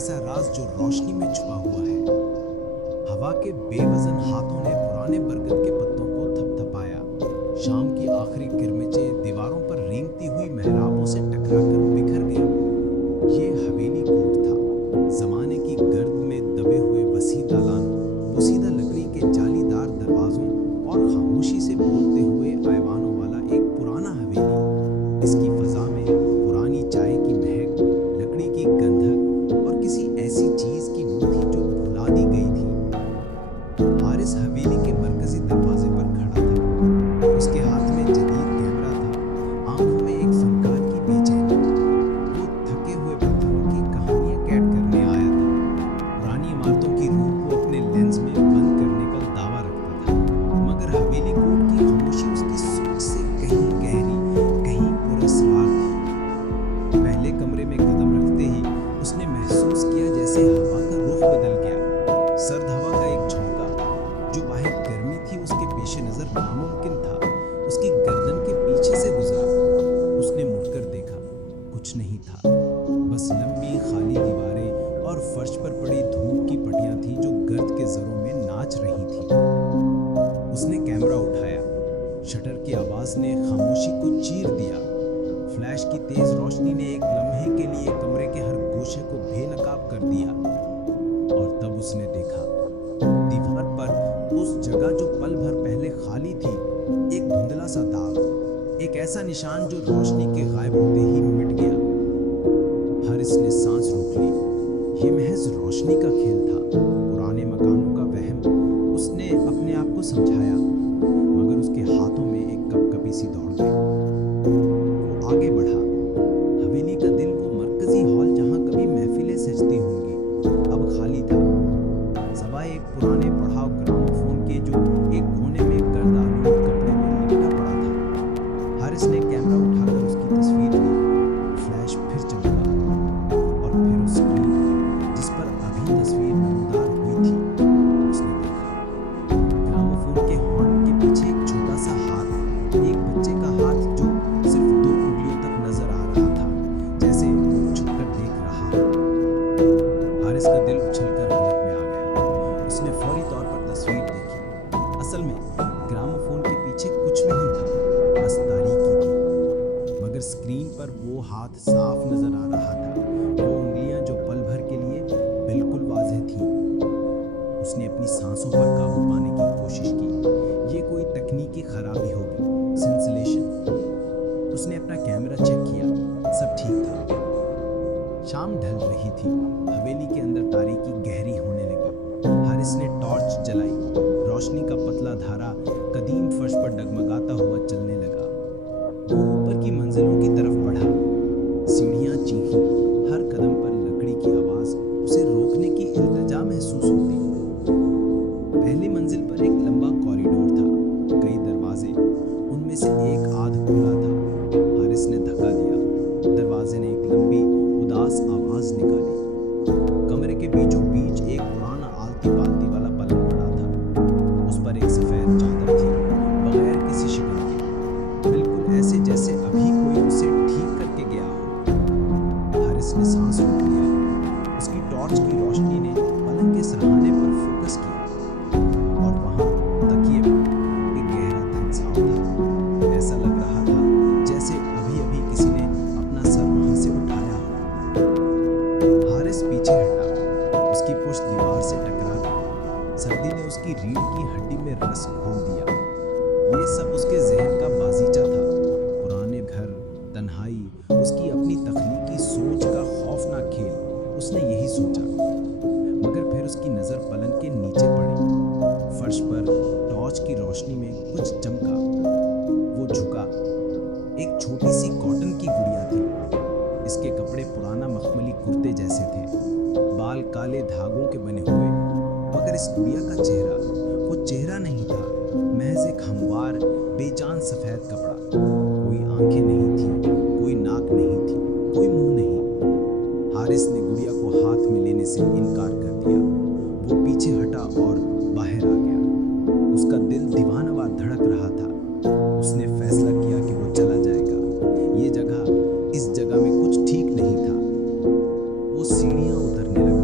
ایسا راز جو روشنی میں چھپا ہوا ہے۔ ہوا کے بے وزن ہاتھوں نے پرانے برگد کے پتوں کو تھپتھپایا۔ شام کی آخری کرمچیں دیواروں پر رینگتی ہوئی محرابوں سے ٹکرا کر بکھر گئی۔ یہ حویلی کوٹ تھا، زمانے کی گرد میں دبے ہوئے وسیع دالانوں، پوشیدہ لکڑی کے جالی دار دروازوں اور خاموشی سے بولتے ہوئے ایوانوں والا ایک پرانا حویلی۔ اس کی فضا میں پرانی چائے کی مہک، لکڑی کی گندھک اور کسی ایسی چیز کی بو تھی جو بھلا دی گئی تھی۔ حارث حویلی کے مرکزی دروازے پر کھڑا تھا۔ اس کے ہاتھ میں جدید کیمرہ تھا، آنکھوں میں ایک فنکار کی بے چینی۔ وہ تھکے ہوئے پتھروں کی کہانیاں قید کرنے آیا تھا، پرانی عمارتوں کی روح کو اپنے لینس میں بند کرنے کا دعویٰ رکھتا تھا، مگر حویلی کوٹ کی خاموشی اس کی سوچ سے کہیں گہری، کہیں پراسرار تھی۔ پہلے کمرے میں قدم رکھتے ہی اس نے محسوس کیا جیسے ہوا کا رخ بدل گیا۔ سرد ہوا کا ایک جھونکا جو واحد گرمی تھی اس کے پیش نظر ناممکن تھا، اس کی گردن کے پیچھے سے گزرا۔ اس نے مڑ کر دیکھا، کچھ نہیں تھا، بس لمبی خالی دیواریں اور فرش پر پڑی دھوپ کی پٹیاں تھیں جو گرد کے ذروں میں ناچ رہی تھیں۔ اس نے کیمرہ اٹھایا، شٹر کی آواز نے خاموشی کو چیر دیا۔ فلیش کی تیز روشنی نے ایک لمحے کے لیے کمرے کے ہر گوشے کو بے نقاب کر دیا، اور تب اس نے دیکھا دیوار پر اس جگہ جو پل بھر پہلے خالی تھی، ایک دھندلا سا داغ، ایک ایسا نشان جو روشنی کے غائب ہوتے ہی مٹ گیا۔ حارث نے سانس روک لی۔ یہ محض روشنی کا کھیل تھا، پرانے مکانوں کا وہم، اس نے اپنے آپ کو سمجھایا، مگر اس کے ہاتھوں میں ایک کپ کپی سی دوڑ گئی۔ وہ آگے بڑھا۔ حویلی کا دل، وہ مرکزی ہال جہاں کبھی محفلیں سجتی ہوں گی، اب خالی تھا، سوائے ایک پرانے پڑھاؤ گراموفون کے جو ایک کونے میں گردآلود کپڑے میں لپٹا پڑا تھا۔ حارث نے کیمرہ اٹھا کر اس کی تصویر لی۔ فلیش پھر چمکا، اور پھر اس اسکرین جس پر ابھی تصویر نمودار ہوئی تھی، اس نے دیکھا گراموفون کے ہارن کے پیچھے ایک چھوٹا سا ہاتھ، ایک بچے کا ہاتھ جو صرف 2 انگلیوں تک نظر آ رہا تھا، جیسے وہ چھپ کر دیکھ رہا ہو۔ حارث کا دل اچھل کر حلق میں آ گیا۔ اس نے فوری طور پر تصویر دیکھی۔ اصل میں گراموفون کے پیچھے کچھ نہیں تھا، بس تاریکی تھی، مگر اسکرین پر وہ ہاتھ صاف نظر آ رہا تھا، وہ انگلیاں جو پل بھر کے لیے بالکل واضح تھیں۔ اس نے اپنی سانسوں پر قابو پانے کی کوشش کی۔ یہ کوئی تکنیکی خرابی ہوگی، سنسلیشن۔ اس نے اپنا کیمرہ چیک کیا، سب ٹھیک تھا۔ شام ڈھل رہی تھی، حویلی کے اندر تاریکی گہری ہونے لگی۔ حارث نے ٹارچ جلائی، روشنی کا پتلا دھارا قدیم فرش پر ڈگمگاتا ہوا چلنے لگا۔ وہ اوپر کی منزلوں کی طرف بڑھا، سیڑھیاں چیخیں، ہر قدم پر لکڑی کی آواز اسے روکنے کی التجا محسوس ہوتی۔ پہلی منزل پر ایک لمبا کوریڈور تھا، کئی دروازے، ان میں سے ایک آدھ کھلا تھا۔ حارث نے دھکا دیا، دروازے نے ایک لمبی اداس آواز نکالی۔ کمرے کے بیچوں بیچ ایک پرانا آلتی پالتی والا پلنگ پڑا تھا، اس پر ایک سفید چادر تھی، بغیر کسی شکن کے، بالکل ایسے جیسے ابھی کوئی اسے ٹھیک کر کے گیا ہو۔ حارث نے سانس روک لیا۔ اس کی ٹارچ کی روشنی نے پلنگ کے سرہانے پر فوکس کیا، اور وہاں تکیے پر ایک گہرا دھنساؤ تھا۔ ایسا لگ رہا تھا جیسے ابھی ابھی کسی نے اپنا سر وہاں سے اٹھایا ہو۔ حارث پیچھے ہٹا، اس کی پشت دیوار سے ٹکرا گئی۔ سردی نے اس کی ریڑھ کی ہڈی میں رس گھول دیا۔ یہ سب اس کے ذہن کا بازیچہ تھا، پرانے گھر، تنہائی، اس کی اپنی تخلیقی سوچ کا خوفناک کھیل۔ اس نے یہی سوچا، مگر پھر اس کی نظر پلنگ کے نیچے پڑی۔ فرش پر ٹارچ کی روشنی میں کچھ چمکا۔ وہ جھکا، ایک چھوٹی سی کاٹن کی گڑیا تھی۔ اس کے کپڑے پرانا مخملی کرتے جیسے تھے، بال کالے دھاگوں کے بنے ہوئے، مگر اس گڑیا کا چہرہ، وہ چہرہ نہیں تھا، محض ایک ہموار بے جان سفید کپڑا۔ کوئی آنکھیں نہیں تھیں، کوئی ناک نہیں تھی، کوئی منہ نہیں۔ حارث نے گڑیا کو ہاتھ میں لینے سے انکار کر دیا۔ وہ پیچھے ہٹا اور باہر آ گیا۔ اس کا دل دیوانہ وار دھڑک رہا تھا۔ اس نے فیصلہ کیا کہ وہ چلا جائے گا۔ یہ جگہ، اس جگہ میں کچھ ٹھیک نہیں تھا۔ وہ سیڑھیاں اترنے لگا۔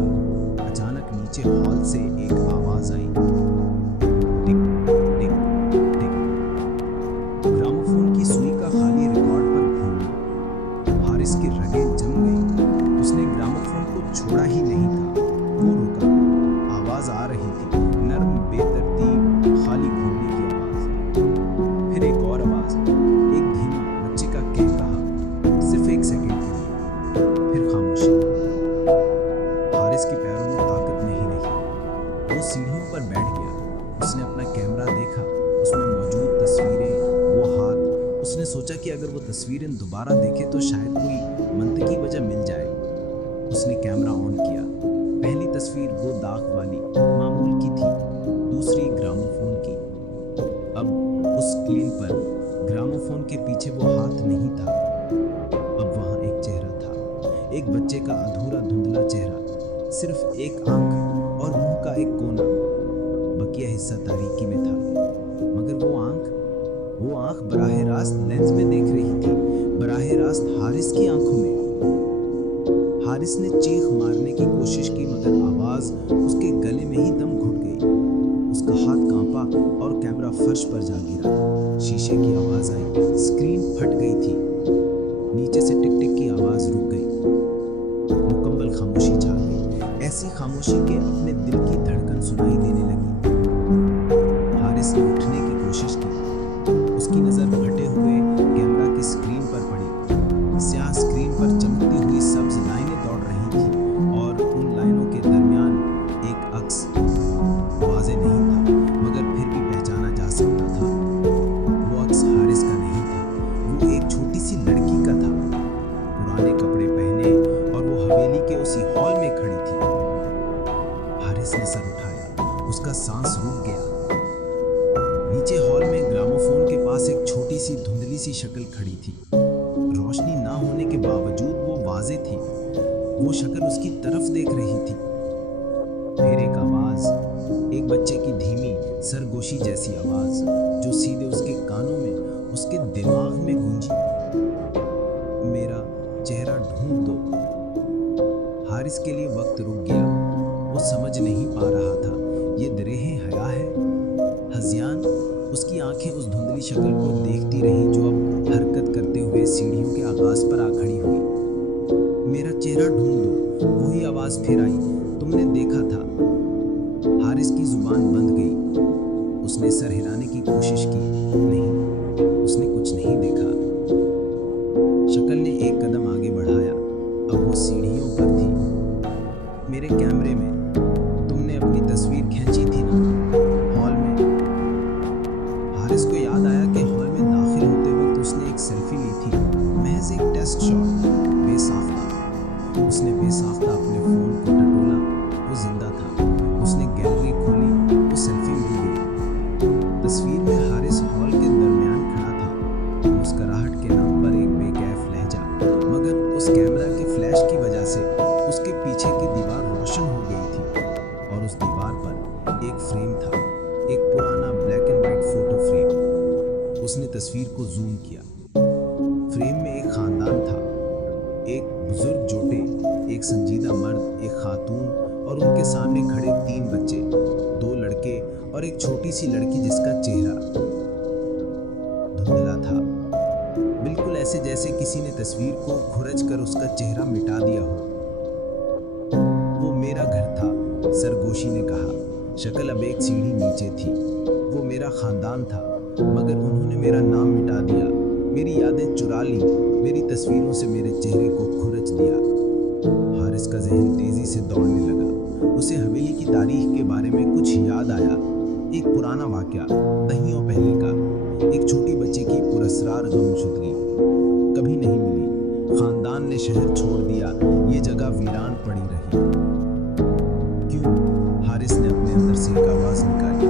कि अगर वो तस्वीरें दोबारा देखे तो शायद कोई मंतकी वजह मिल जाए। उसने कैमरा ऑन किया। पहली तस्वीर वो दाग वाली मामूल की थी, दूसरी ग्रामोफोन की। अब उस स्क्रीन पर ग्रामोफोन के पीछे वो हाथ नहीं था, अब वहाँ एक चेहरा था, एक बच्चे का अधूरा धुंधला चेहरा, सिर्फ एक आंख और मुंह का एक कोना, बकिया हिस्सा तारीकी में था। मगर वो आंख बराह रास्त लेंस में देख रही थी, बराह रास्त हारिस की आंखों में। हारिस ने चीख मारने की कोशिश की मगर आवाज उसके गले में ही दम घुट गई। उसका हाथ कांपा और कैमरा फर्श पर जा गिरा। शीशे की आवाज आई, स्क्रीन फट गई थी। नीचे से टिक टिक की आवाज रुक गई। मुकम्मल खामोशी छा गई, ऐसी खामोशी के अपने दिल की धड़कन सुनाई देने लगी। हारिस ने उठने की कोशिश की। उसकी नजर फटे हुए कैमरा की स्क्रीन पर पड़ी। स्याह स्क्रीन पर चमकती हुई सब्ज लाइनें दौड़ रही थी और उन लाइनों के दरमियान एक अक्स वाज़े नहीं था, मगर फिर भी पहचाना जा सकता था। वो अक्स हारिस का नहीं था, वो एक छोटी सी लड़की का था, पुराने कपड़े पहने, और वो हवेली के उसी हॉल में खड़ी थी। हारिस ने सर उठाया, उसका सांस रुक गया। नीचे हॉल में ग्रामोफोन के पास एक छोटी सी धुंधली सी शक्ल खड़ी थी। रोशनी ना होने के बावजूद वो वाज़े थी। वो शक्ल उसकी तरफ देख रही थी। फिर एक आवाज, एक बच्चे की धीमी सरगोशी जैसी आवाज, जो सीधे उसके कानों में, उसके दिमाग में गूंजी। मेरा चेहरा ढूंढ दो। हारिस के लिए वक्त रुक गया। वो समझ नहीं पा रहा था, ये दरेह हया है, हज़ियान। उसकी आंखें उस धुंधली शक्ल को देखती रहीं जो अब हरकत करते हुए सीढ़ियों के आगाज पर आ खड़ी हुई। मेरा चेहरा ढूंढ दो, वही आवाज फिर आई, तुमने देखा था। हारिस की जुबान बंद गई। उसने सर हिलाने की कोशिश की, नहीं, उसने कुछ नहीं देखा। शक्ल ने एक कदम आगे बढ़ाया। अब वो सीढ़ियों पर थी। मेरे कैमरे में तुमने अपनी तस्वीर खींची थी ना, हॉल में। हारिस को याद आया कि हॉल में दाखिल होते वक्त उसने एक सेल्फी ली थी, महज एक टेस्ट शॉट, बेसाख्ता। उसने बेसाख्ता अपने फोन को टटोला, वो जिंदा था। उसने गैलरी खोली, वो सेल्फी मिल गई। तस्वीर में हारिस हॉल के दरमियान खड़ा था, मुस्कुराहट के नाम पर एक बेकैफ लहजा, मगर उस कैमरा के फ्लैश की वजह से उसके पीछे की दीवार रोशन हो गई थी, और उस दीवार पर एक फ्रेम था, एक पुराना black and white photo frame. उसने तस्वीर को जूम किया। फ्रेम में एक खानदान था, एक बुजुर्ग जोटे, एक संजीदा मर्द, एक खातून, और उनके सामने खड़े 3 बच्चे, 2 लड़के और एक छोटी सी लड़की जिसका चेहरा धुंधला था, बिल्कुल ऐसे जैसे किसी ने तस्वीर को खुरच कर उसका चेहरा मिटा दिया हो। वो मेरा घर था, सरगोशी ने कहा। शक्ल अब एक सीढ़ी नीचे थी। वो मेरा खानदान था, मगर उन्होंने मेरा नाम मिटा दिया, मेरी यादें चुरा ली, मेरी तस्वीरों से मेरे चेहरे को खुरच दिया। हारिस का जहन तेजी से दौड़ने लगा। उसे हवेली की तारीख के बारे में कुछ याद आया। एक पुराना वाकया, दहियों पहले का, एक छोटी बच्ची की पुरस्रार गुमशुदगी, कभी नहीं मिली। खानदान ने शहर छोड़ दिया, ये जगह वीरान पड़ी रही। क्यों? हारिस ने अपने अंदर से एक आवाज निकाली,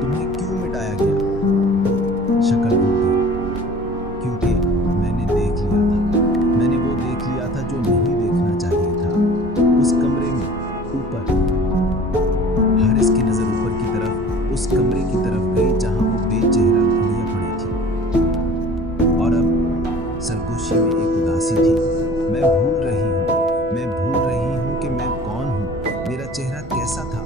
तुम्हें क्यों मिटाया गया? शक्ल रुक गई। क्योंकि मैंने देख लिया था, मैंने वो देख लिया था जो नहीं देखना चाहिए था। उस कमरे में ऊपर, हारिस की नजर ऊपर की तरफ, उस कमरे की तरफ गई जहां वो बेचेहरा गुड़िया पड़ी थी, और अब सरगोशी में एक उदासी थी। मैं भूल रही हूँ कि मैं कौन हूँ, मेरा चेहरा कैसा था।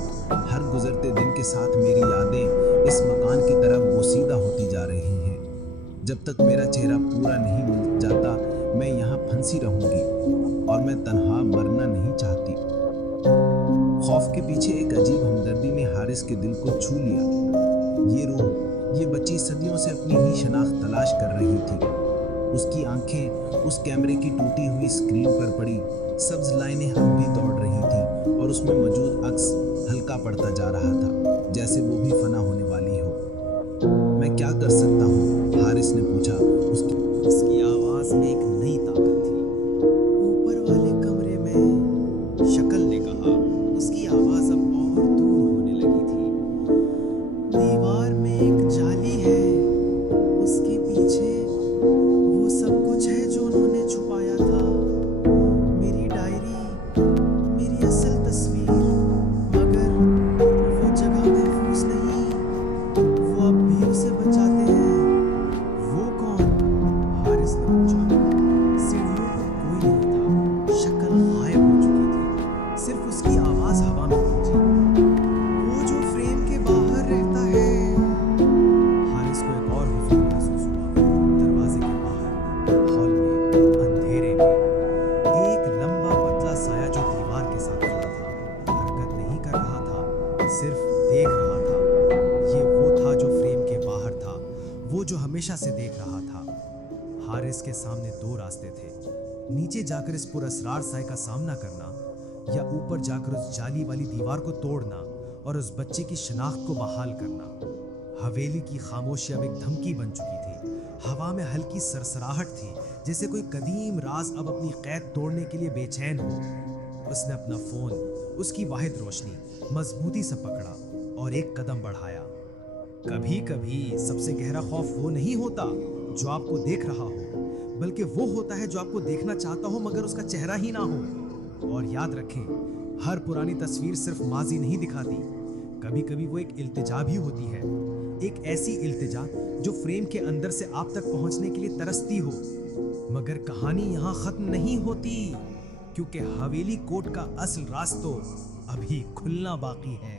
हर गुजरते दिन के साथ मेरी यादें इस मकान की तरफ बोसीदा होती जा रही हैं। जब तक मेरा चेहरा पूरा नहीं मिल जाता, मैं यहाँ फंसी रहूंगी, और मैं तन्हा मरना नहीं चाहती। खौफ के पीछे एक अजीब हमदर्दी ने हारिस के दिल को छू लिया। ये रूह, ये बच्ची सदियों से अपनी ही शनाख्त तलाश कर रही थी। उसकी आंखें उस कैमरे की टूटी हुई स्क्रीन पर पड़ी। सब्ज लाइनें हम भी दौड़ रही थी, और उसमें मौजूद अक्स हल्का पड़ता जा रहा था, जैसे वो भी फना होने वाली हो। मैं क्या कर सकता हूँ? हारिस ने पूछा। उसकी आवाज में एक नई ताकत थी। ऊपर वाले कमरे में शक्ल ने कहा। उसकी आवाज अब और दूर होने लगी थी। दीवार में एक जाली है, उसके पीछे वो सब कुछ है जो उन्होंने छुपाया था। मेरी डायरी, मेरी असल तस्वीर, मगर वो जगह महफूज नहीं। वो अब भी उसे बचाते हैं। वो कौन? हारिस ने पूछा। सीढ़ियों पर कोई नहीं था। शक्ल गायब हो चुकी थी। सिर्फ उसकी आवाज हवा में गूंजी। वो जो फ्रेम के बाहर रहता है। हारिस को एक और हुजूर महसूस हुआ। दरवाजे के बाहर हॉल में अंधेरे में एक लंबा पतला साया जो दीवार के साथ खड़ा था, हरकत नहीं कर रहा था, सिर्फ देख रहा था। ये वो था जो फ्रेम के बाहर था, वो जो हमेशा से देख रहा था। हारिस के सामने दो रास्ते थे। नीचे जाकर इस पुरअसरार साए का सामना करना, या ऊपर जाकर उस जाली वाली दीवार को तोड़ना और उस बच्चे की शनाख्त को बहाल करना। हवेली की खामोशी अब एक धमकी बन चुकी थी। हवा में हल्की सरसराहट थी, जैसे कोई कदीम राज अब अपनी कैद तोड़ने के लिए बेचैन हो। उसने अपना फोन, उसकी वाहिद रोशनी, मजबूती से पकड़ा और एक कदम बढ़ाया। कभी कभी सबसे गहरा खौफ वो नहीं होता जो आपको देख रहा हो, बल्कि वो होता है जो आपको देखना चाहता हो मगर उसका चेहरा ही ना हो। और याद रखें, हर पुरानी तस्वीर सिर्फ माजी नहीं दिखाती। कभी कभी वो एक इल्तिजा भी होती है। एक ऐसी इल्तिजा जो फ्रेम के अंदर से आप तक पहुंचने के लिए तरसती हो। मगर कहानी यहाँ खत्म नहीं होती, क्योंकि हवेली कोर्ट का असल राज तो अभी खुलना बाकी है।